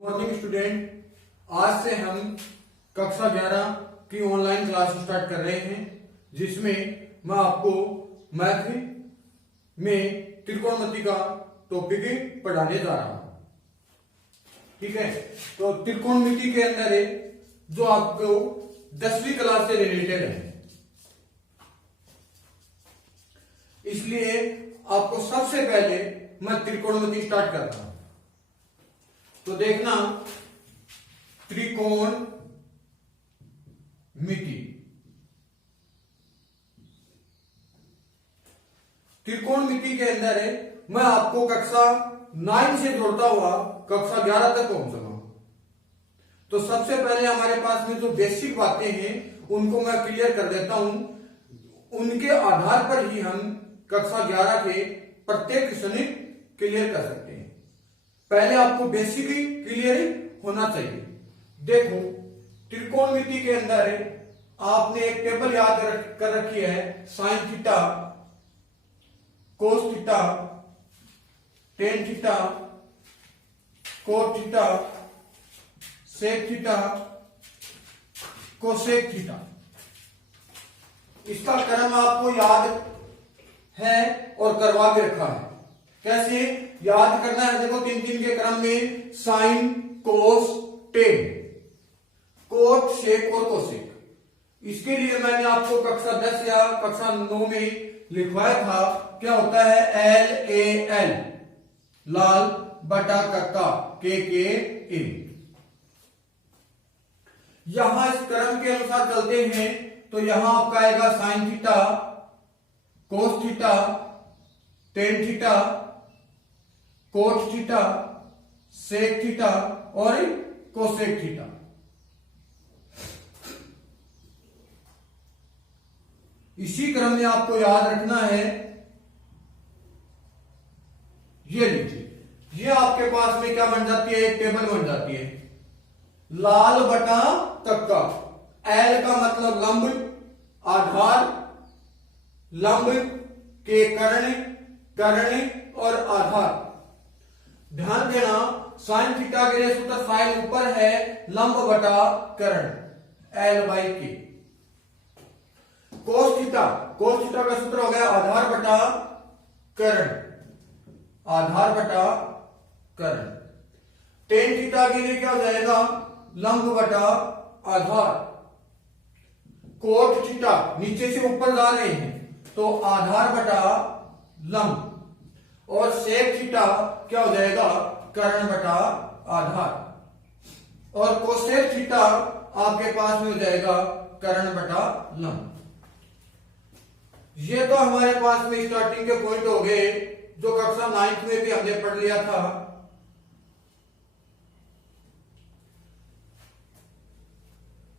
Morning student, आज से हम कक्षा 11 की ऑनलाइन क्लास स्टार्ट कर रहे हैं, जिसमें मैं आपको मैथ में त्रिकोणमिति का टॉपिक पढ़ाने जा रहा हूं। ठीक है, तो त्रिकोणमिति के अंदर है जो आपको 10वीं क्लास से रिलेटेड है, इसलिए आपको सबसे पहले मैं त्रिकोणमिति स्टार्ट करता हूं। तो देखना, त्रिकोण मिति। त्रिकोण मिति के अंदर है मैं आपको कक्षा 9 से जोड़ता हुआ कक्षा 11 तक पहुंचूंगा। तो सबसे पहले हमारे पास में जो बेसिक बातें हैं उनको मैं क्लियर कर देता हूं, उनके आधार पर ही हम कक्षा 11 के प्रत्येक क्वेश्चन क्लियर कर सकते हैं। पहले आपको बेसिक ही क्लियर होना चाहिए। देखो, त्रिकोणमिति के अंदर आपने एक टेबल याद कर रखी है, sine theta, cos theta, tan theta, cot theta, sec theta, cosec theta. इसका क्रम आपको याद है और करवा के रखा है। कैसे याद करना है? देखो, 3 के क्रम में साइन, कोस, टेन, कोट, सेक और कोसेक। इसके लिए मैंने आपको कक्षा 10 या कक्षा 9 में लिखवाया था, क्या होता है? एल ए एल, लाल बटा कक्का, के ए। यहां इस क्रम के अनुसार चलते हैं तो यहां आपका आएगा sine theta, cos theta, tan theta, cot theta, sec theta और कोसेक थीटा। इसी क्रम में आपको याद रखना है, ये लीजिए, ये आपके पास में क्या बन जाती है? एक टेबल बन जाती है, लाल बटा तक्का। एल का मतलब लंब, आधार, लंब के कर्ण, कर्ण और आधार। ध्यान देना, साइन थीटा के लिए सूत्र साइन ऊपर है, लंब बटा कर्ण, एल बाई के। कोस थीटा, कोस थीटा का सूत्र हो गया आधार बटा कर्ण, आधार बटा कर्ण। टेन थीटा के लिए क्या हो जाएगा? लंब बटा आधार। कोट थीटा नीचे से ऊपर जा रहे हैं तो आधार बटा लंब, और सेक थीटा क्या हो जाएगा? कर्ण बटा आधार, और कोसेक थीटा आपके पास में हो जाएगा कर्ण बटा लंब। ये तो हमारे पास में स्टार्टिंग के पॉइंट हो गए जो कक्षा 9 में भी हमने पढ़ लिया था।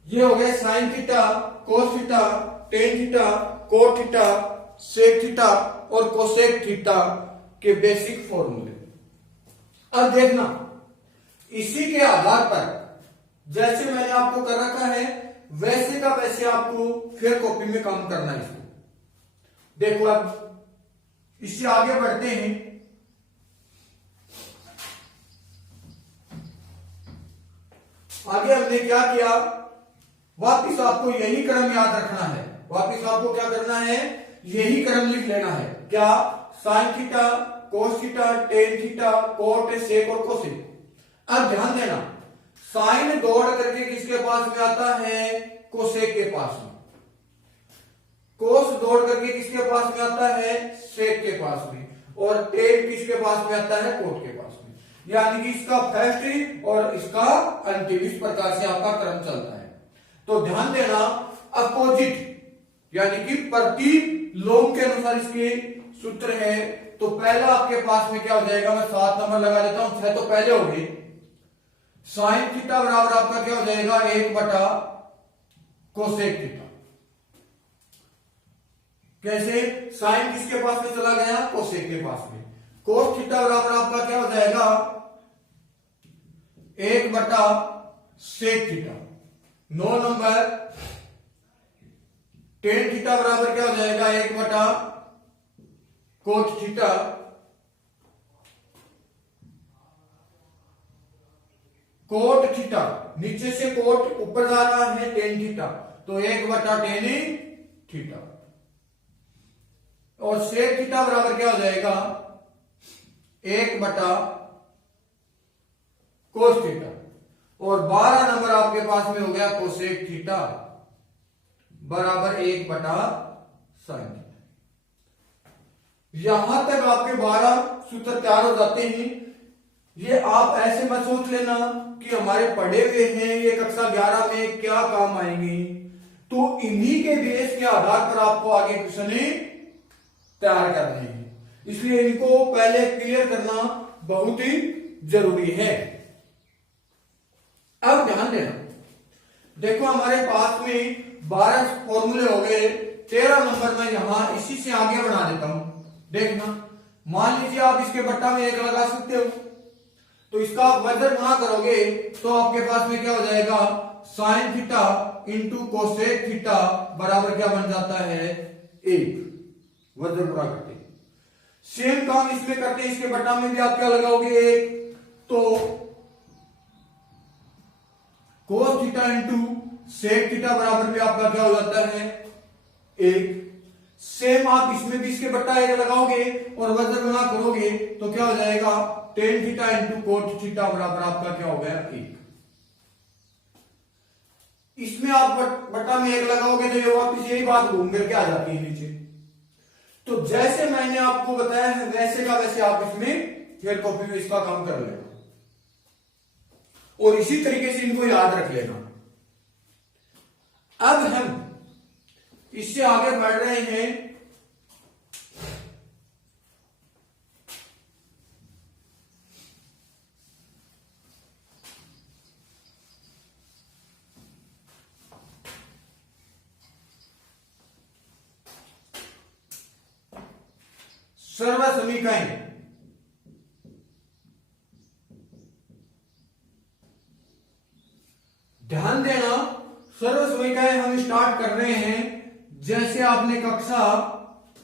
ये हो गए sine theta, cos theta, tan theta, cot theta, sec theta और कोसेक थीटा के बेसिक फॉर्मूले। अब देखना, इसी के आधार पर जैसे मैंने आपको कर रखा है वैसे का वैसे आपको फिर कॉपी में काम करना है इसको। देखो, अब इससे आगे बढ़ते हैं। आगे हमने क्या किया? वापिस आपको यही क्रम याद रखना है, वापिस आपको क्या करना है? यही क्रम लिख लेना है। क्या? Sine theta, cos theta, tan theta, cot, sec और कोसेक। अब ध्यान देना, साइन दौड़ करके किसके पास में आता है? कोसेक के पास में। कोस दौड़ करके किसके पास में आता है? सेक के पास में। और टेन किसके पास में आता है? कोट के पास में। यानी कि इसका फर्स्ट और इसका अंतिम, इस प्रकार से आपका क्रम चलता है। तो ध्यान देना, अपोजिट यानी कि प्रतिलोम के अनुसार इसके सूत्र है। तो पहला आपके पास में क्या हो जाएगा? मैं 7 नंबर लगा देता हूं, 6 तो पहले हो गए। साइन थीटा बराबर आपका क्या हो जाएगा? 1 बटा कोसेक थीटा। कैसे? साइन किसके पास में चला गया? कोसेक के पास में। कोस थीटा बराबर आपका क्या हो जाएगा? 1 बटा sec theta. 9 number. Tan theta बराबर क्या हो जाएगा? 1 बटा कोट थीटा। कोट थीटा, नीचे से कोट ऊपर जा रहा है टेन थीटा, तो 1/tan थीटा, और सेक थीटा बराबर क्या हो जाएगा 1/cos थीटा, और 12 नंबर आपके पास में हो गया कोसेक थीटा बराबर 1/sin थीटा। यहां तक आपके 12 सूत्र तैयार हो जाते हैं। ये आप ऐसे मत सोच लेना कि हमारे पढ़े हुए हैं ये कक्षा 11 में क्या काम आएंगे, तो इन्हीं के बेस के आधार पर आपको आगे क्वेश्चन तैयार करने हैं, इसलिए इनको पहले क्लियर करना बहुत ही जरूरी है। अब ध्यान देना, देखो हमारे पास में 12 फॉर्मूले हो गए, 13 नंबर में यहां इसी से आगे बना देता हूं। देखना, मान लीजिए आप इसके बट्टा में 1 लगा सकते हो, तो इसका आप वजन गुणा करोगे तो आपके पास में क्या हो जाएगा sine theta into cosec theta बराबर क्या बन जाता है 1, वजन गुणा करते। सेम काम इसमें करते हैं, इसके बट्टा में भी आप क्या लगाओगे 1, तो cos theta into sec theta बराबर भी आपका क्या हो जाता है 1। सेम आप इसमें भी इसके बट्टा 1 लगाओगे और वजन गुणा करोगे तो क्या हो जाएगा tan theta into cot theta बराबर आपका क्या हो गया 1। इसमें आप बट्टा में 1 लगाओगे तो ये वापस यही बात घूम करके आ जाती है नीचे। तो जैसे मैंने आपको बताया है वैसे का वैसे आप इसमें फिर कॉपी में इसका काम कर लेना, और इसी तरीके से इनको याद रख लेना। अब हम इससे आगे बढ़ रहे हैं सर्व समीकरण। ध्यान देना, सर्व समीकरण हम स्टार्ट कर रहे हैं जैसे आपने कक्षा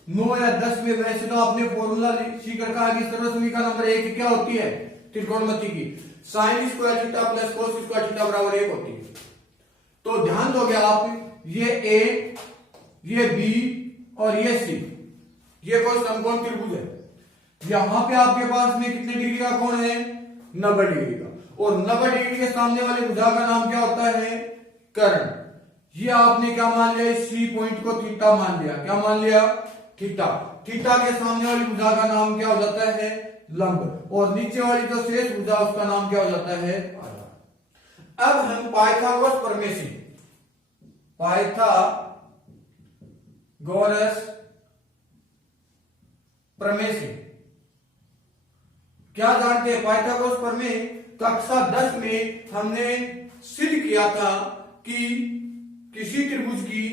9 या 10 में, वैसे तो आपने फॉर्मूला सीख रखा है कि सर्व समीकरण नंबर 1 क्या होती है त्रिकोणमिति की, sine square theta plus cos square theta बराबर 1 होती है। तो ध्यान दोगे आप, ये ए, ये बी और ये सी, ये कोई समकोण त्रिभुज है। यहां पे आपके पास में कितने डिग्री का कोण है 90 डिग्री का, और 90 डिग्री के सामने वाले भुजा का नाम क्या होता है कर्ण। ये आपने क्या मान लिया, सी पॉइंट को थीटा मान लिया, क्या मान लिया थीटा। थीटा के सामने वाली भुजा का नाम क्या हो जाता है लंब, और नीचे वाली जो शेष भुजा उसका नाम क्या हो जाता है आधार। अब हम पाइथागोरस प्रमेय से, पाइथागोरस प्रमेय से क्या जानते हैं। पाइथागोरस प्रमेय कक्षा 10 में हमने सिद्ध किया था कि किसी त्रिभुज की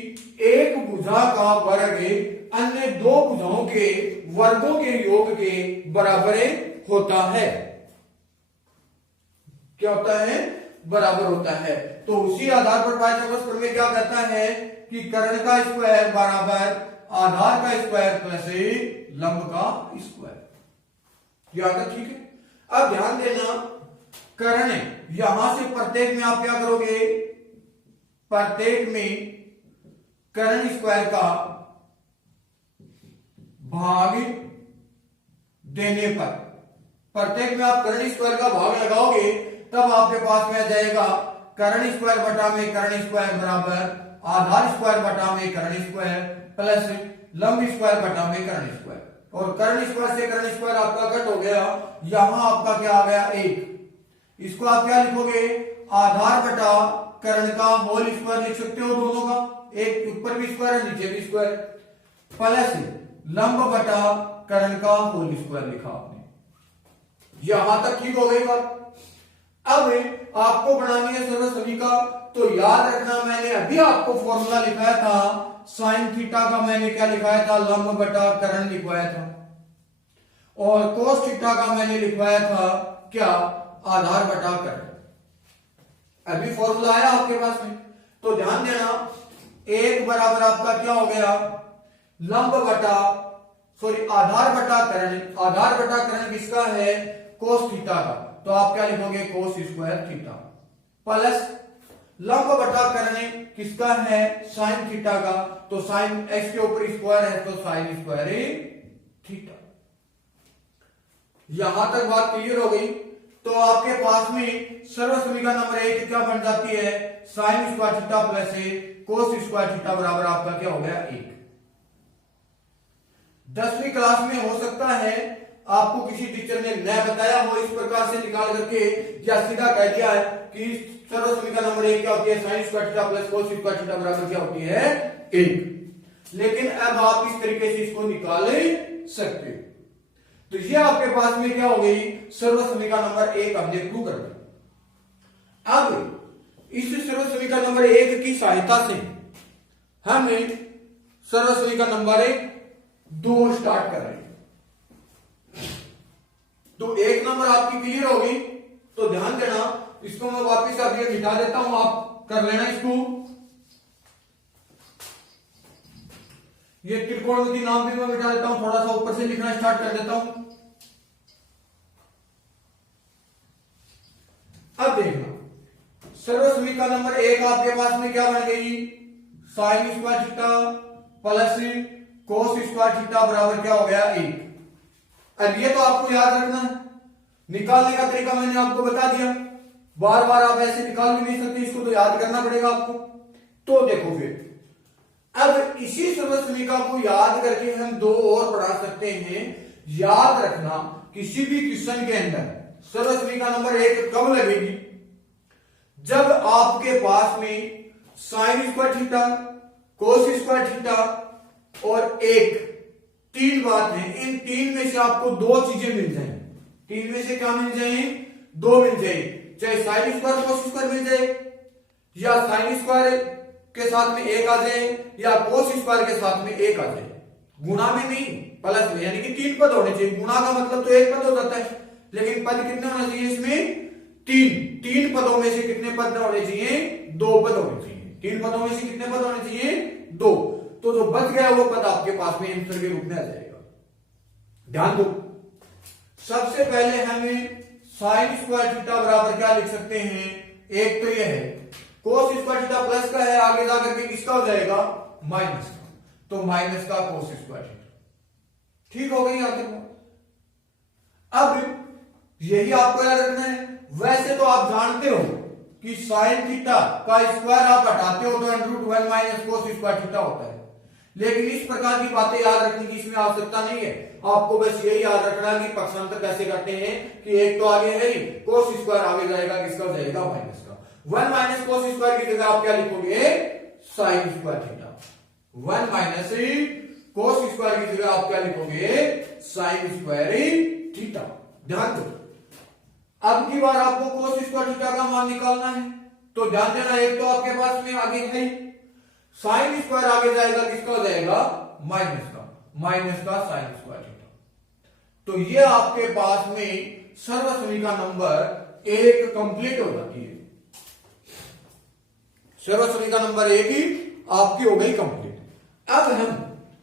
एक भुजा का वर्ग अन्य दो भुजाओं के वर्गों के योग के बराबर होता है। क्या होता है बराबर होता है। तो उसी आधार पर पाइथागोरस प्रमेय क्या कहता है कि कर्ण का स्क्वायर बराबर आधार का स्क्वायर प्लस लंब का स्क्वायर। यहां तक ठीक है। अब ध्यान देना, कर्ण यहां से प्रत्येक में आप क्या करोगे, प्रत्येक में कर्ण स्क्वायर का भाग देने पर, प्रत्येक में आप कर्ण स्क्वायर का भाग लगाओगे तब आपके पास में आ जाएगा कर्ण स्क्वायर बटा में कर्ण स्क्वायर बराबर आधार स्क्वायर बटा में कर्ण स्क्वायर प्लस लंब स्क्वायर बटा में कर्ण स्क्वायर। और कर्ण स्क्वायर से कर्ण स्क्वायर आपका कट हो गया, यहां आपका क्या आ गया 1। इसको आप क्या लिखोगे, आधार बटा कर्ण का होल स्क्वायर लिख सकते हो दोनों का, एक ऊपर भी स्क्वायर है नीचे भी स्क्वायर, प्लस लंब बटा कर्ण का होल स्क्वायर लिखा आपने। यहां तक ठीक हो गई बात। अब आपको बनानी है सर्व समीका, तो याद रखना मैंने अभी आपको फॉर्मूला लिखाया था साइन थीटा का, मैंने क्या लिखाया था लंब बटा कर्ण लिखवाया था, और कोस थीटा का मैंने लिखवाया था क्या आधार बटा कर्ण। अभी फॉर्मूला आया आपके पास में, तो ध्यान देना 1 बराबर आपका क्या हो गया लंब बटा आधार बटा कर्ण। आधार बटा कर्ण किसका है कोस थीटा का, तो आप क्या लिखोगे कोस स्क्वायर थीटा। प्लस लंब बटा करने किसका है, साइन थीटा का, तो साइन एक्स के ऊपर स्क्वायर है तो साइन स्क्वायर थीटा। यहां तक बात क्लियर हो गई। तो आपके पास में सर्व समीकरण नंबर 1 क्या बन जाती है, sine square theta plus cos square theta बराबर आपका क्या हो गया 1। 10वीं क्लास में हो सकता है आपको किसी टीचर ने न बताया हो, इस प्रकार से निकाल करके या सीधा कह दिया है कि सर्व समीकरण नंबर 1 क्या होती है, sine square theta plus cos square theta बराबर क्या होती है 1। लेकिन अब आप इस तरीके से इसको निकाल सकते हो। तो ये आपके पास में क्या हो गई, सर्व समीकरण नंबर 1 हमने प्रूव कर दिया। अब इस सर्व समीकरण नंबर 1 की सहायता से हमने सर्व समीकरण नंबर 2 स्टार्ट कर रहे हैं। तो 1 नंबर आपकी क्लियर होगी, तो ध्यान देना, इसको मैं वापस अब ये मिटा देता हूं, आप कर लेना इसको। ये त्रिकोणमिति नाम भी मैं मिटा देता हूं, थोड़ा सा ऊपर से लिखना स्टार्ट कर देता हूं। अब देखना, सर्व समीकरण नंबर 1 आपके पास में क्या बन गई, sine square theta plus cos square theta बराबर क्या हो गया 1। अब ये तो आपको याद रखना है, निकालने का तरीका मैंने आपको बता दिया, बार बार आप ऐसे निकाल भी नहीं सकते, इसको तो याद करना पड़ेगा आपको। तो देखो फिर अब इसी सर्व समीकरण को याद करके हम 2 और बढ़ा सकते हैं। याद रखना, किसी भी क्वेश्चन के अंदर सर्व समीकरण नंबर 1 कब लगेगी, जब आपके पास में sine square theta, cos square theta और 1 3 बात है, इन 3 में से आपको 2 चीजें मिल जाएंगी। 3 में से क्या मिल जाए, 2 मिल जाए, चाहे साइन स्क्वायर कोस स्क्वायर मिल जाए, या साइन स्क्वायर के साथ में 1 आ जाए, या कोस स्क्वायर के साथ में 1 आ जाए। गुणा में नहीं, प्लस में, यानी कि 3 पद होने चाहिए। गुणा का मतलब तो 1 पद हो जाता है, लेकिन पद कितने होना चाहिए इसमें, 3 पदों में से कितने पद होने चाहिए, 2 पद होने चाहिए। 3 पदों में से कितने पद होने चाहिए, 2। तो जो बच गया वो पद आपके पास में आंसर के रूप में आ जाएगा। ध्यान दो, सबसे पहले हमें साइन स्क्वायर थीटा बराबर क्या लिख सकते हैं, एक तो यह है, कोस स्क्वायर थीटा प्लस का है, आगे जाकर के किसका हो जाएगा, माइनस का, तो माइनस का कोस स्क्वायर थीटा। ठीक हो गई यहां तक। अब यही आपको याद रखना है। वैसे तो आप जानते हो कि साइन थीटा का स्क्वायर आप हटाते हो तो √1 माइनस कोस स्क्वायर थीटा होता है, लेकिन इस प्रकार की बातें याद रखने की इसमें आवश्यकता नहीं है। आपको बस यही याद रखना कि पक्षांतर कैसे करते हैं, कि एक तो आगे है, कोस स्क्वायर आगे जाएगा, किसका जाएगा, माइनस का। 1 माइनस कोस स्क्वायर की जगह आप क्या लिखोगे, sine square theta. 1 minus cos square की जगह आप क्या लिखोगे, साइन स्क्वायर थीटा। ध्यान दो, अब की बार आपको कोस स्क्वायर थीटा का मान निकालना है, तो ध्यान देना, एक तो आपके पास में आगे है साइन स्क्वायर, आगे जाएगा किसका हो जाएगा, माइनस का साइन स्क्वायर थीटा। तो ये आपके पास में सर्व समीकरण नंबर 1 कंप्लीट हो जाती है। सर्व समीकरण नंबर 1 ही आपकी हो गई कंप्लीट। अब हम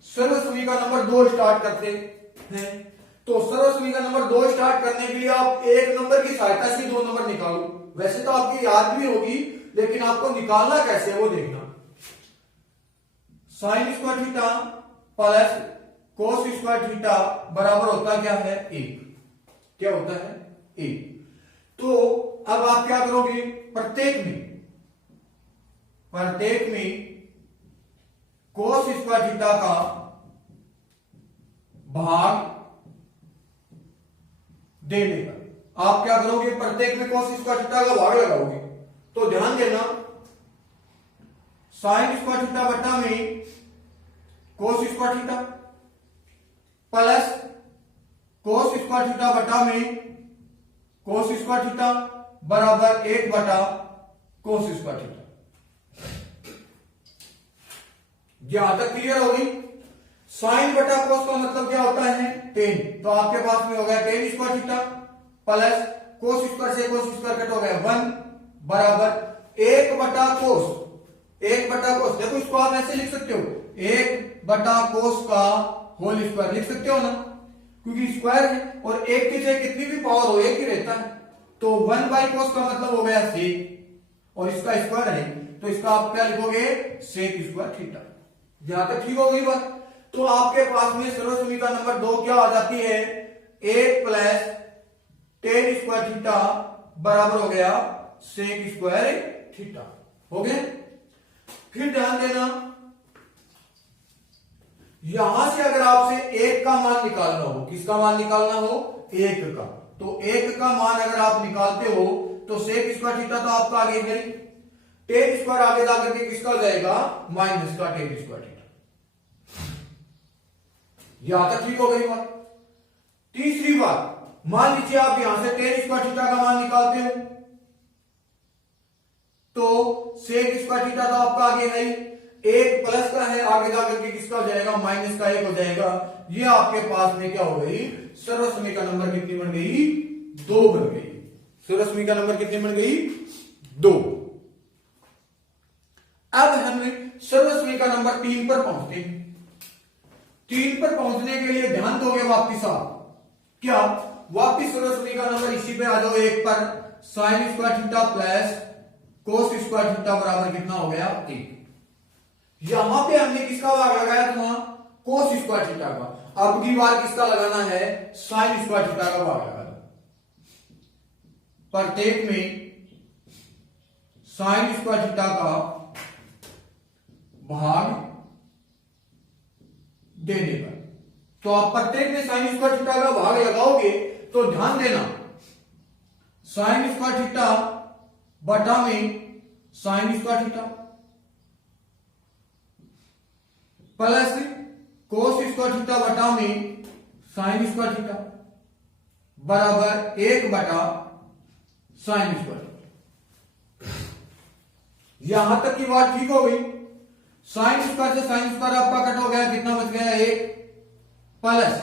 सर्व समीकरण नंबर 2 स्टार्ट करते हैं। तो सर्व समीकरण नंबर 2 स्टार्ट करने के लिए आप 1 नंबर की सहायता से 2 नंबर निकालो। वैसे तो आपकी याद भी होगी, लेकिन आपको निकालना कैसे वो देखना। Sine square theta plus cos square theta बराबर होता क्या है, 1। क्या होता है, 1। तो अब आप क्या करोगे, प्रत्येक में कोस स्क्वायर थीटा का भाग दे देगा। आप क्या करोगे, प्रत्येक में कोस स्क्वायर थीटा का भाग लगाओगे। तो ध्यान देना, साइन स्क्वायर थीटा बटा में cos square theta plus cos square theta बटा में कोस स्क्वायर थीटा बराबर 1 बटा कोस स्क्वायर थीटा। यहां तक क्लियर हो गई। साइन बटा कोस का मतलब क्या होता है, टेन। तो आपके पास में हो गया ten square theta plus cos square से कोस स्क्वायर कट हो गया 1 बराबर 1 बटा कोस। 1 बटा कोस, देखो इसको आप ऐसे लिख सकते हो, 1 बटा कोस का होल स्क्वायर लिख सकते हो ना, क्योंकि स्क्वायर है और 1 की जगह कितनी भी पावर हो, 1 ही रहता है। तो 1 बाई कोस का मतलब हो गया 6। और इसका स्क्वायर है, तो इसका आप क्या लिखोगे, सेक स्क्वायर थीटा। यहां तक ठीक हो गई बात। तो आपके पास में सर्वसमीकरण नंबर 2 क्या आ जाती है, 1 प्लस टेन स्क्वायर थीटा बराबर हो गया सेक स्क्वायर थीटा। हो गए। फिर ध्यान देना, यहां से अगर आपसे 1 का मान निकालना हो, किसका मान निकालना हो, 1 का, तो 1 का मान अगर आप निकालते हो तो सेक स्क्वायर थीटा तो आपका आगे है, टेन स्क्वायर आगे जाकर के किसका हो जाएगा, माइनस का टेन स्क्वायर थीटा। यहां तक ठीक हो गई बात। तीसरी बात, मान लीजिए आप यहां से टेन स्क्वायर थीटा का मान निकालते हो तो सेक स्क्वायर थीटा तो आपका आगे है, 1 प्लस का है, आगे जाकर के किसका हो जाएगा, माइनस का 1 हो जाएगा। ये आपके पास में क्या हो गई, सर्वसमीकरण नंबर कितनी बन गई, 2 बन गई। सर्वसमीकरण नंबर कितनी बन गई, 2। अब हम सर्वसमीकरण नंबर 3 पर पहुंचते हैं। 3 पर पहुंचने के लिए ध्यान दोगे वापिस आप, क्या वापिस सर्वसमीकरण नंबर इसी पे आ जाओ, 1 पर sine square theta plus cos square theta बराबर कितना हो गया, 1। यहां पे हमने किसका भाग लगाया था, कोस स्क्वायर थीटा का। अब की बार किसका लगाना है, साइन स्क्वायर थीटा का भाग लगाना। प्रत्येक में साइन स्क्वायर थीटा का भाग देने पर, तो आप प्रत्येक में साइन स्क्वायर थीटा का भाग लगाओगे तो ध्यान देना, साइन स्क्वायर थीटा बटा में sine square theta plus cos square theta बटा में साइन स्क्वायर थीटा बराबर 1 बटा साइन स्क्वायर थीटा। यहां तक की बात ठीक हो गई। साइन स्क्वायर से साइन स्क्वायर आपका कट हो गया, कितना बच गया, 1 प्लस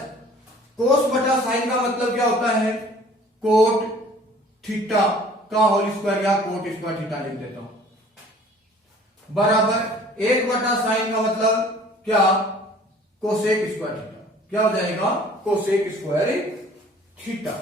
कोस बटा साइन का मतलब क्या होता है, कोट थीटा का होल स्क्वायर या कोट स्क्वायर थीटा लिख देता हूं, बराबर 1 बटा साइन का मतलब क्या, कोसेक स्क्वायर थीटा। क्या हो जाएगा, कोसेक स्क्वायर थीटा।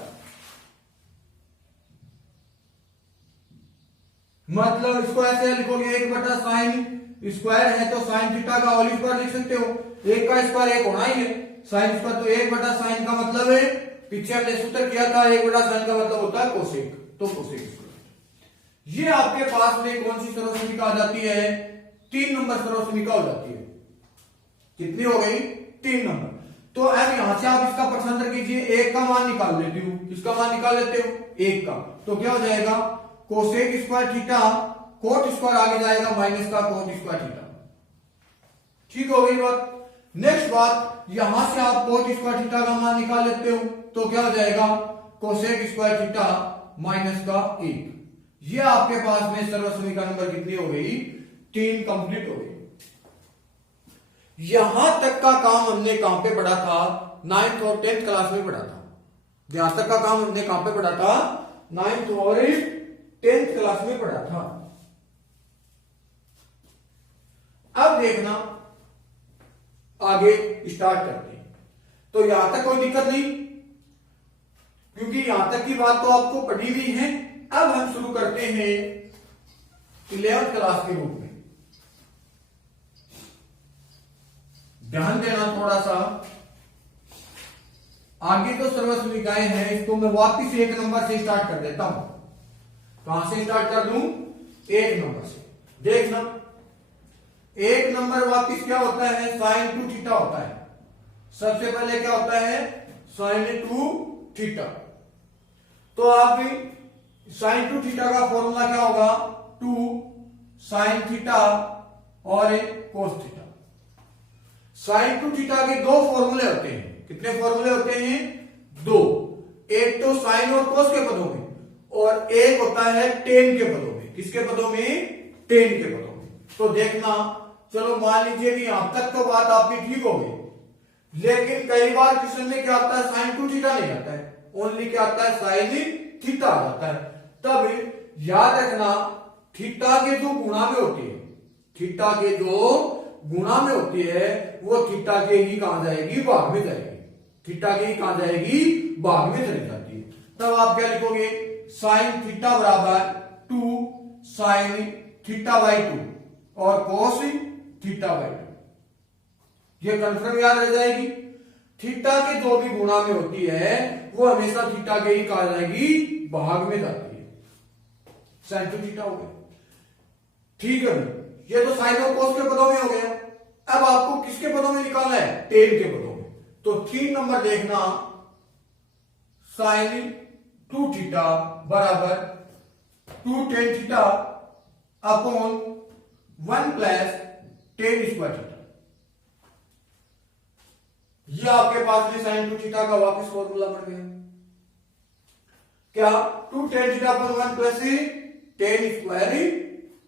मतलब इसको ऐसे लिखोगे, 1 बटा साइन स्क्वायर है तो साइन थीटा का होल स्क्वायर लिख सकते हो, 1 का स्क्वायर 1 होना ही है, साइन स्क्वायर, तो 1 बटा साइन का मतलब है, पीछे हमने सूत्र किया था 1 बटा साइन का मतलब होता है कोसेक, तो कोसेक स्क्वायर। ये आपके पास में कौन सी सर्वसमीका आ जाती है, 3 नंबर सर्वसमीका हो जाती है। कितनी हो गई, 3 नंबर। तो अब यहां से आप इसका प्रश्नांतर कीजिए, 1 का मान निकाल लेती हूं, किसका मान निकाल लेते हो, 1 का, तो क्या हो जाएगा, cosec square theta, coat square आगे जाएगा माइनस का कोट स्क्वायर थीटा। ठीक हो गई बात। नेक्स्ट बात, यहां से आप कोट स्क्वायर थीटा का मान निकाल लेते हो तो क्या हो जाएगा, कोसेक स्क्वायर थीटा माइनस का 1। ये आपके पास में सर्वसमीकरण नंबर कितनी हो गई, 3 कंप्लीट हो गई। यहां तक का काम हमने कहां पे पढ़ा था, 9th और 10th क्लास में पढ़ा था। यहां तक का काम हमने कहां पे पढ़ा था, 9th और 10th क्लास में पढ़ा था। अब देखना आगे स्टार्ट करते हैं। तो यहां तक कोई दिक्कत नहीं, क्योंकि यहां तक की बात तो आपको पढ़ी हुई है। अब हम शुरू करते हैं 11th क्लास के रूप में। ध्यान देना थोड़ा सा, आगे तो सर्वसमीकाएं हैं, इसको मैं वापिस 1 नंबर से स्टार्ट कर देता हूं। कहां से स्टार्ट कर दूं, 1 नंबर से। देखना 1 नंबर वापिस क्या होता है, साइन 2 थीटा होता है। सबसे पहले क्या होता है, साइन 2 थीटा। तो आप साइन 2 थीटा का फॉर्मूला क्या होगा, 2 साइन थीटा और कोस थीटा। साइन 2 थीटा के 2 फॉर्मूले होते हैं। कितने फॉर्मूले होते हैं, 2। एक तो साइन और कोस के पदों में, और एक होता है टेन के पदों में। किसके पदों में, टेन के पदों में। तो देखना, चलो मान लीजिए कि यहां तक तो बात आपकी ठीक हो गई, लेकिन कई बार क्वेश्चन में क्या आता है, साइन 2 थीटा नहीं आता है, ओनली क्या आता है, साइन थीटा आ जाता है। तब याद रखना, थीटा के जो गुणा में होती है, थीटा के जो गुणा में होती है, वो थीटा के ही कहां जाएगी, भाग में जाएगी। थीटा के ही कहां जाएगी, भाग में चली जाती है। तब आप क्या लिखोगे, साइन थीटा बराबर 2 साइन थीटा बाई 2 और कोस थीटा बाई 2। ये कंफर्म याद रह जाएगी। थीटा के जो भी गुणा में होती है वो हमेशा थीटा के ही कहा जाएगी, भाग में जाती है। साइन टू थीटा हो गया, ठीक है। ये तो साइन और कोस के पदों में हो गया। अब आपको किसके पदों में निकालना है? टेन के पदों में। तो 3 नंबर देखना, साइन 2 थीटा बराबर 2 tan theta upon 1 plus ten square theta. ये आपके पास में साइन 2 थीटा का वापस फॉर्मूला बन गया। क्या? 2 tan theta upon 1 plus ten square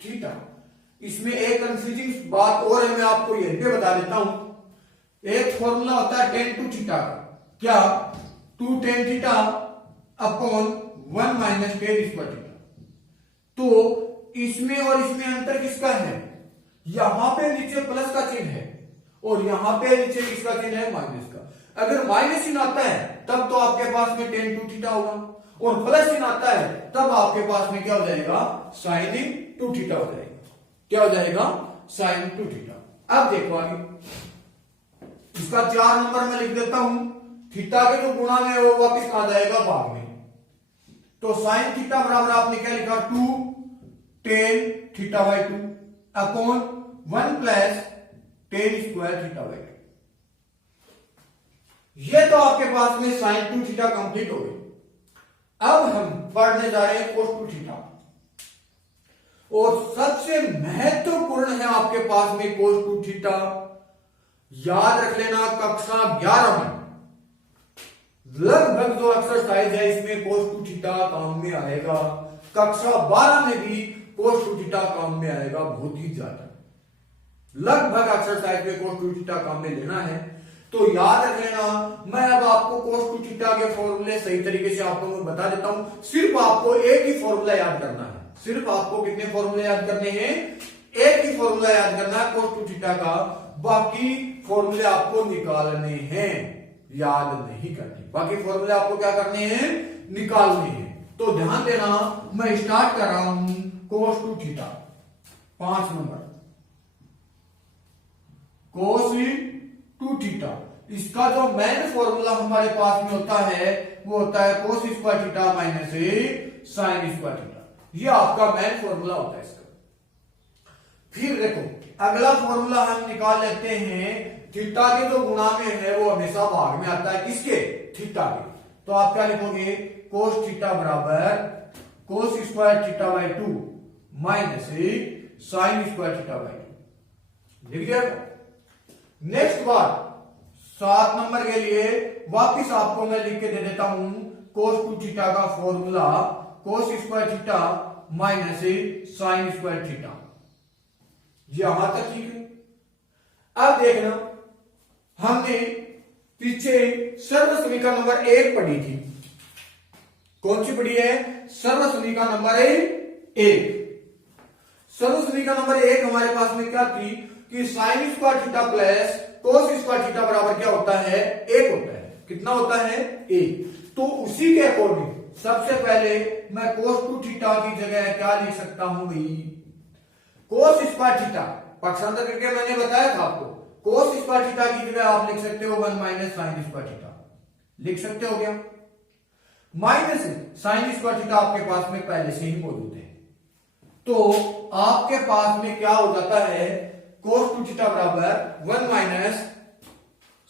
theta. इसमें एक कंफ्यूजिंग बात और है, मैं आपको यह भी बता देता हूं। एक फॉर्मूला होता है टेन 2 थीटा का। क्या? 2 tan theta upon 1 minus ten square theta. तो इसमें और इसमें अंतर किसका है? यहां पे नीचे प्लस का चिन्ह है और यहां पे नीचे किसका चिन्ह है? माइनस का। अगर माइनस चिन्ह आता है तब तो आपके पास में टेन 2 थीटा होगा, और प्लस चिन्ह आता है तब आपके पास में क्या हो जाएगा? साइन 2 थीटा हो जाएगा। क्या हो जाएगा? Sine 2 theta. अब देखो आगे, इसका 4 नंबर में लिख देता हूं। थीटा के जो गुणा में वो वापिस कहां जाएगा? भाग में। तो साइन थीटा बराबर आपने क्या लिखा? 2 tan theta by 2 upon 1 plus ten square theta by 2। ये तो आपके पास में साइन 2 थीटा कंप्लीट हो गई। अब हम पढ़ने जा रहे हैं कोस 2 थीटा, और सबसे महत्वपूर्ण है आपके पास में कोस 2 थीटा। याद रख लेना, कक्षा 11 में लगभग जो एक्सरसाइज है इसमें कोस 2 थीटा काम में आएगा। कक्षा 12 में भी कोस 2 थीटा काम में आएगा, बहुत ही ज्यादा। लगभग एक्सरसाइज में कोस 2 थीटा काम में लेना है। तो याद रख लेना, मैं अब आपको कोस 2 थीटा के फॉर्मूले सही तरीके से आपको मैं बता देता हूं। सिर्फ आपको एक ही फॉर्मूला याद करना है। सिर्फ आपको कितने फॉर्मूले याद करने हैं? एक ही फॉर्मूला याद करना है कोस 2 थीटा का। बाकी फॉर्मूले आपको निकालने हैं, याद नहीं करने। बाकी फॉर्मूले आपको क्या करने हैं? निकालने हैं। तो ध्यान देना, मैं स्टार्ट कर रहा हूं कोस 2 थीटा। 5 नंबर कोस 2 थीटा। इसका जो मेन फॉर्मूला हमारे पास में होता है वो होता है cos square theta minus sine square theta. ये आपका मेन फॉर्मूला होता है इसका। फिर देखो, अगला फॉर्मूला हम निकाल लेते हैं। थीटा के जो गुणा में है वो हमेशा भाग में आता है, किसके? थीटा के। तो आप क्या लिखोगे? कोस थीटा बराबर cos square theta by 2 minus sine square theta by 2। लिख दिया। नेक्स्ट बार 7 नंबर के लिए वापिस आपको मैं लिख के दे देता हूं कोस 2 थीटा का formula cos square theta minus sine square theta. यहां तक ठीक है। अब देखना, हमने पीछे सर्व समीकरण नंबर 1 पढ़ी थी। कौन सी पढ़ी है? सर्व समीकरण नंबर 1। सर्व समीकरण नंबर 1 हमारे पास में क्या थी कि sine square theta plus cos square theta बराबर क्या होता है? 1 होता है। कितना होता है? 1। तो उसी के अकॉर्डिंग सबसे पहले मैं कोस 2 थीटा की जगह क्या लिख सकता हूं भाई? कोस स्क्वायर थीटा पक्षांतर करके मैंने बताया था आपको। कोस स्क्वायर थीटा की जगह आप लिख सकते हो 1 माइनस साइन स्क्वायर थीटा। लिख सकते हो क्या? माइनस साइन स्क्वायर थीटा आपके पास में पहले से ही मौजूद है। तो आपके पास में क्या हो जाता है? कोस 2 थीटा बराबर 1 minus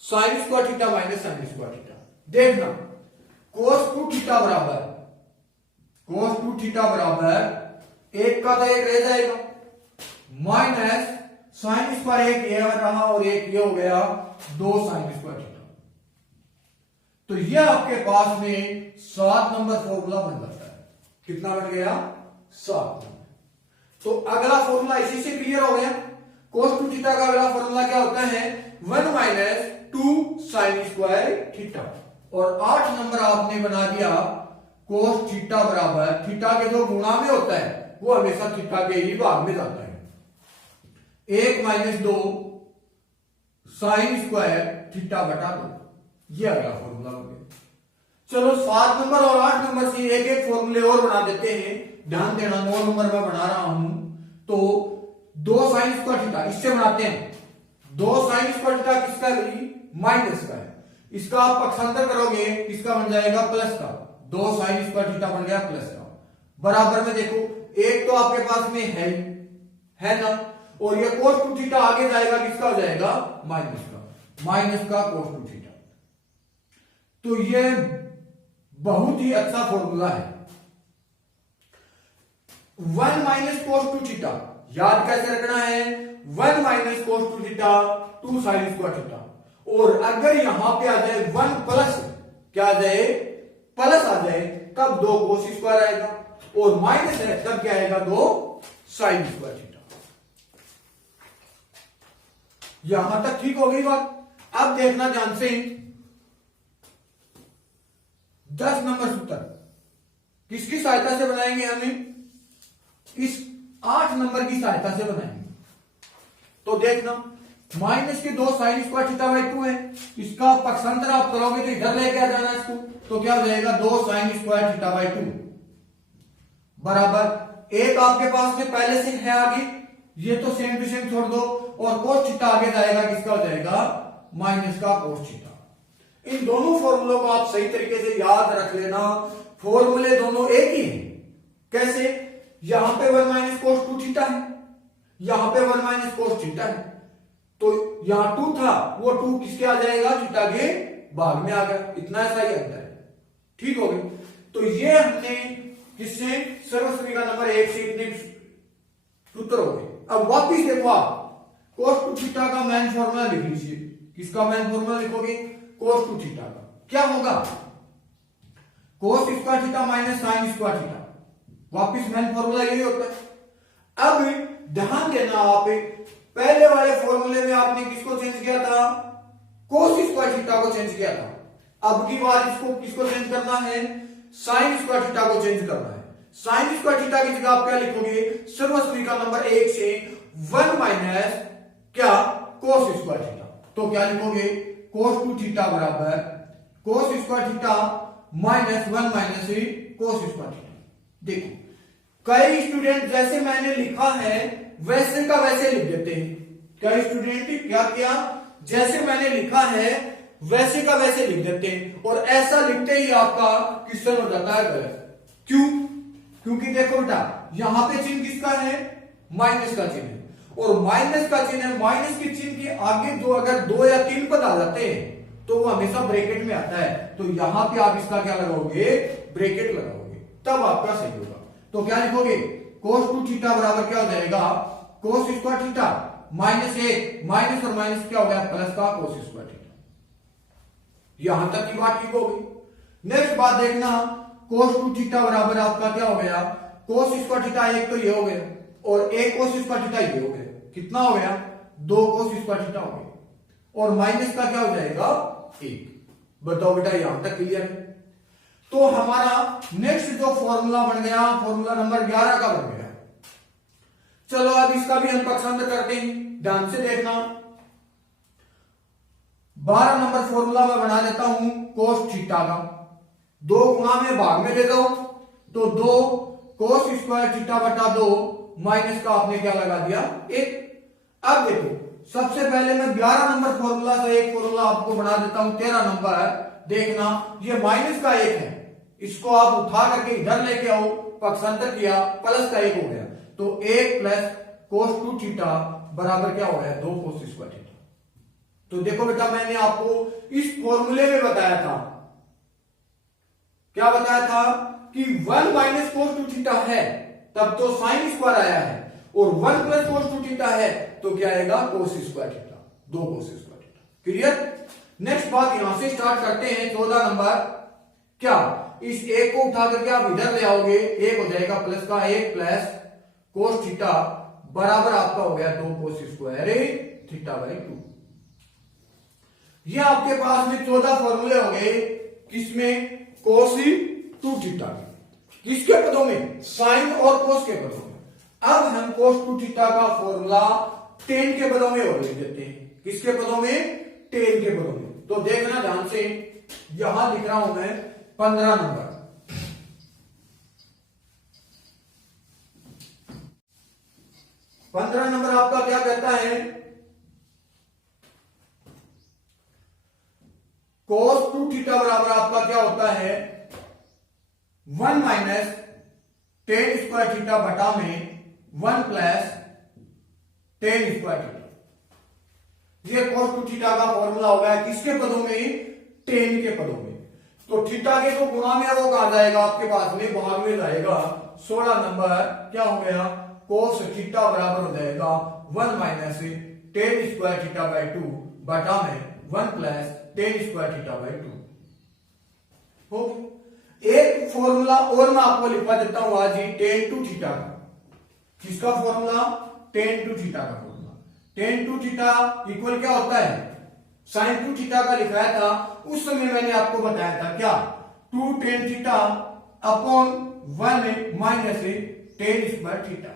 sine square theta minus sine square theta. देखना, कोस 2 थीटा बराबर 1 का तो 1 रह जाएगा, माइनस साइन स्क्वायर 1 ये रहा और 1 ये हो गया 2 साइन स्क्वायर थीटा। तो ये आपके पास में 7 नंबर फॉर्मूला बन जाता है। कितना बन गया? 7 नंबर। तो अगला फॉर्मूला इसी से क्लियर हो गया। कोस 2 थीटा का अगला फॉर्मूला क्या होता है? 1 माइनस 2 साइन स्क्वायर थीटा। और 8 नंबर आपने बना दिया कोस थीटा बराबर, थीटा के जो गुणा में होता है वो हमेशा थीटा के ही भाग में जाता है, 1 माइनस 2 साइन स्क्वायर थीटा बटा 2। ये अगला फॉर्मूला हो गया। चलो 7 नंबर और 8 नंबर से एक एक फॉर्मूले और बना देते हैं। ध्यान देना 9 नंबर में बना रहा हूं, तो 2 साइन स्क्वायर थीटा इससे बनाते हैं। 2 साइन स्क्वायर थीटा किसका है? माइनस का है। इसका आप पक्षांतर करोगे, इसका बन जाएगा प्लस का। 2 साइन स्क्वायर थीटा बन गया प्लस का। बराबर में देखो, एक तो आपके पास में है ना, और ये cos 2 थीटा आगे जाएगा, किसका हो जाएगा? माइनस का cos 2 थीटा। तो ये बहुत ही अच्छा फॉर्मूला है। 1 माइनस cos 2 थीटा याद कैसे रखना है? 1 minus cos 2 theta 2 sine square theta. और अगर यहां पे आ जाए 1 प्लस, क्या आ जाए? प्लस आ जाए, तब 2 cos स्क्वायर आएगा, और माइनस है तब क्या आएगा? 2 साइन स्क्वायर थीटा। यहां तक ठीक हो गई बात। अब देखना ध्यान से, 10 नंबर सूत्र किसकी सहायता से बनाएंगे? हमें इस 8 नंबर की सहायता से बनाएंगे। तो देखना, माइनस के 2 साइन स्क्वायर थीटा बाई 2 है, इसका पक्षांतर आप करोगे तो इधर लेके आ जाना इसको, तो क्या हो जाएगा? 2 साइन स्क्वायर थीटा बाई 2 बराबर, एक आपके पास में पहले से है आगे, ये तो सेम टू सेम छोड़ दो, और cos थीटा आगे जाएगा, किसका हो जाएगा? माइनस का cos थीटा। इन दोनों फॉर्मूलों को आप सही तरीके से याद रख लेना। फॉर्मूले दोनों एक ही हैं। कैसे? यहां पे 1 माइनस cos 2 थीटा है, यहां पे 1 माइनस cos थीटा है, तो यहां 2 था, वो 2 किसके आ जाएगा? थीटा के भाग में आ गया। इतना ऐसा ही अंतर है। ठीक हो गई। तो ये हमने किससे? सर्वश्री का नंबर 1 से इतने सूत्र हो गए। अब वापिस देखो, आप cos 2 थीटा का मैन फॉर्मूला लिख लीजिए। किसका मैन फॉर्मूला लिखोगे? cos 2 थीटा का। क्या होगा? cos square theta minus sine square theta. वापिस मैन फॉर्मूला यही होता है। अब ध्यान देना, आप पहले वाले फॉर्मूले में आपने किसको चेंज किया था? cos स्क्वायर थीटा को चेंज किया था। अब की बार इसको किसको चेंज करना है? साइन स्क्वायर थीटा को चेंज करना है। साइन स्क्वायर थीटा की जगह आप क्या लिखोगे? सर्वश्री का नंबर 1 से 1 माइनस क्या? cos square theta. तो क्या लिखोगे? cos 2 थीटा बराबर cos square theta minus 1 minus cos square theta. देखो, कई स्टूडेंट जैसे मैंने लिखा है वैसे का वैसे लिख देते हैं। कई स्टूडेंट क्या किया? जैसे मैंने लिखा है वैसे का वैसे लिख देते हैं, और ऐसा लिखते ही आपका क्वेश्चन हो जाता है गलत। क्यों? क्योंकि देखो बेटा, यहां पे चिन्ह किसका है? माइनस का चिन्ह है, और माइनस का चिन्ह है। माइनस के चिन्ह के आगे जो अगर 2 या 3 पद आ जाते हैं तो वो हमेशा ब्रैकेट में आता है। तो यहां पे आप इसका क्या लगाओगे? ब्रैकेट लगाओगे, तब आपका सही होगा। तो क्या लिखोगे? cos 2 थीटा बराबर क्या हो जाएगा? cos square theta minus 1, minus और माइनस क्या हो गया? प्लस का cos स्क्वायर थीटा। यहां तक की बात ठीक हो गई। नेक्स्ट बात देखना, cos 2 थीटा बराबर आपका क्या हो गया? cos स्क्वायर थीटा एक तो ये हो गया, और एक cos स्क्वायर थीटा ये हो गया। कितना हो गया? 2 cos स्क्वायर थीटा हो गया, और माइनस का क्या हो जाएगा? 1। बताओ बेटा, यहां तक क्लियर है? तो हमारा नेक्स्ट जो फॉर्मूला बन गया, फॉर्मूला नंबर 11 का बन गया। चलो अब इसका भी हम पक्षांतर करते हैं। ध्यान से देखना, 12 नंबर फॉर्मूला मैं बना देता हूं cos थीटा का। 2 गुणा में भाग में ले दो, तो 2 cos स्क्वायर थीटा बटा 2 माइनस का आपने क्या लगा दिया? 1। अब देखो, सबसे पहले मैं 11 नंबर फॉर्मूला से एक फॉर्मूला आपको बना देता हूं 13 नंबर। देखना, ये माइनस का 1 है, इसको आप उठा करके इधर लेके आओ, पक्षांतर किया, प्लस का 1 हो गया, तो 1 प्लस cos 2 थीटा बराबर क्या हो गया? 2 cos स्क्वायर थीटा। तो देखो बेटा, मैंने आपको इस फॉर्मूले में बताया था, क्या बताया था? कि 1 माइनस cos 2 थीटा है तब तो साइन स्क्वायर आया है, और 1 प्लस cos 2 थीटा है तो क्या आएगा? cos square theta, 2 cos square theta. Clear? Next बात यहां से स्टार्ट करते हैं 14 नंबर। क्या इस 1 को उठा करके आप इधर ले आओगे, 1 हो जाएगा प्लस का 1 प्लस cos थीटा बराबर आपका हो गया 2 cos स्क्वायर थीटा बाई 2। ये आपके पास में 14 फॉर्मूले हो गए, किसमें? cos 2 थीटा के। किसके पदों में? साइन और cos के पदों में। अब हम cos 2 थीटा का फॉर्मूला tan के पदों में और लिख देते हैं। किसके पदों में? tan के पदों में। तो देखना ध्यान से, यहां लिख रहा हूं मैं 15 नंबर। 15 नंबर आपका क्या कहता है, cos 2 थीटा बराबर आपका क्या होता है 1 माइनस टेन स्क्वायर थीटा बटा में 1 प्लस टेन स्क्वायर थीटा। ये cos 2 थीटा का फॉर्मूला होगा किसके पदों में, टेन के पदों में। तो थीटा के जो गुणा में वो कहां जाएगा, आपके पास में भाग में जाएगा। 16 नंबर क्या हो गया, cos थीटा बराबर हो जाएगा 1 minus ten square theta by 2 बटा में 1 plus ten square theta by 2 हो। एक फॉर्मूला और मैं आपको लिखवा देता हूं आज ही, टेन टू थीटा का। किसका फॉर्मूला, टेन टू थीटा का formula. Tan two theta equal क्या होता है, साइन टू थीटा का लिखाया था उस समय मैंने आपको बताया था क्या, 2 tan theta upon 1 minus ten square theta.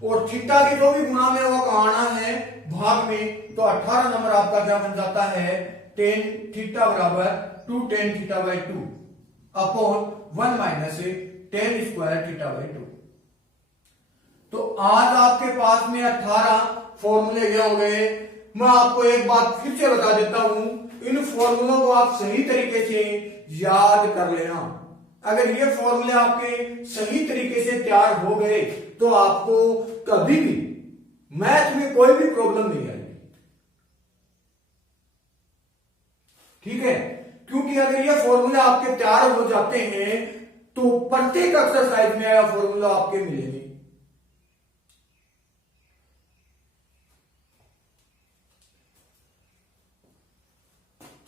और थीटा के जो भी गुणा में वो आना है भाग में, तो 18 नंबर आपका क्या बन जाता है, टेन थीटा बराबर 2 tan theta by 2 upon 1 minus ten square theta by 2। तो आज आपके पास में 18 फॉर्मूले ये हो गए। मैं आपको एक बात फिर से बता देता हूं, इन फॉर्मूलों को आप सही तरीके से याद कर लेना। अगर ये फॉर्मूले आपके सही तरीके से तैयार हो गए तो आपको कभी भी मैथ में कोई भी प्रॉब्लम नहीं आएगी, ठीक है। क्योंकि अगर ये फॉर्मूले आपके तैयार हो जाते हैं तो प्रत्येक एक्सरसाइज में यह फॉर्मूला आपके मिलेंगे।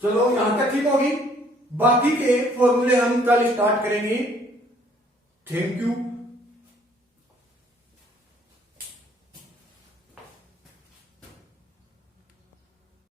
चलो यहां तक ठीक होगी, बाकी के फॉर्मूले हम कल स्टार्ट करेंगे। Thank you.